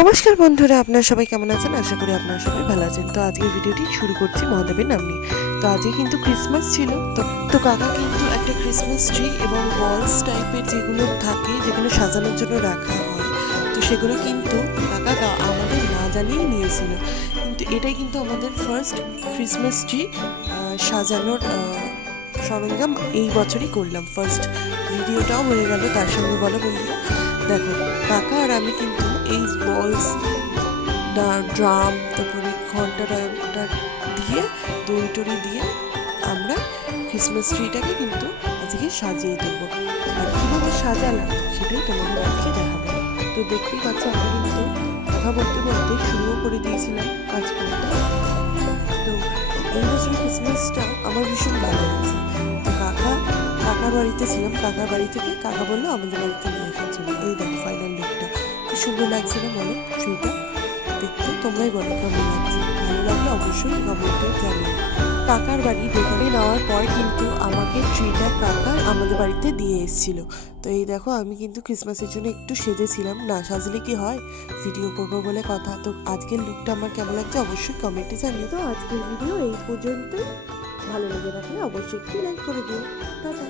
নমস্কার বন্ধুরা, আপনারা সবাই কেমন আছেন? আশা করি আপনারা সবাই ভালো আছেন। তো আজকের ভিডিওটি শুরু করছি মহাদেবের নাম নিয়ে। তো আজকে কিন্তু ক্রিসমাস ছিল, তো কাকা কিন্তু একটা ক্রিসমাস ট্রি এবং বলস টাইপের যেগুলো থাকে, যেগুলো সাজানোর জন্য রাখা হয়, তো সেগুলো কিন্তু কাকা আমাদের না জানিয়েই নিয়েছিল। কিন্তু এটাই কিন্তু আমাদের ফার্স্ট ক্রিসমাস ট্রি সাজানোর সরঞ্জাম এই বছরই করলাম। ফার্স্ট ভিডিওটাও হয়ে গেল তার সঙ্গে। বলো বন্ধুরা, দেখো কাকা আর আমি কিন্তু এই বলস, ড্রাম, তারপরে ঘন্টাটা দিয়ে, দড়ি টড়ি দিয়ে আমরা ক্রিসমাস ট্রিটাকে কিন্তু আজকে সাজিয়ে দেবো। আর কীভাবে সাজালাম সেটাই তোমাদের আজকে দেখাবো। তো দেখতেই পাচ্ছ, আমরা কিন্তু কথা বলতে বলতে শুরুও করে দিয়েছিলাম কাজ করতে। তো এই বছর ক্রিসমাসটা আমার ভীষণ ভালো লাগছে। তো কাকার বাড়িতে ছিলাম, কাকার বাড়ি থেকে কাকা বললো আমাদের বাড়িতে নিয়ে আসার জন্য। এই দেখো ফাইনাল লুকটা কি সুন্দর লাগছে না বলো? ট্রিটা দেখতে তোমরাই বলো কেমন লাগছে। ভালো লাগলে অবশ্যই কমেন্টে জানিও। কাকার বাড়ি ডেকোরে নেওয়ার পর কিন্তু আমাকে ট্রিটা কাকা আমাদের বাড়িতে দিয়ে এসেছিলো। তো এই দেখো, আমি কিন্তু ক্রিসমাসের জন্য একটু সেজেছিলাম, না সাজলে কি হয়, ভিডিও করবো বলে কথা। তো আজকের লুকটা আমার কেমন লাগছে অবশ্যই কমেন্টে জানিও। তো আজকের ভিডিও এই পর্যন্ত, ভালো লেগে থাকলে অবশ্যই একটু লাইক করে দিও। টাটা।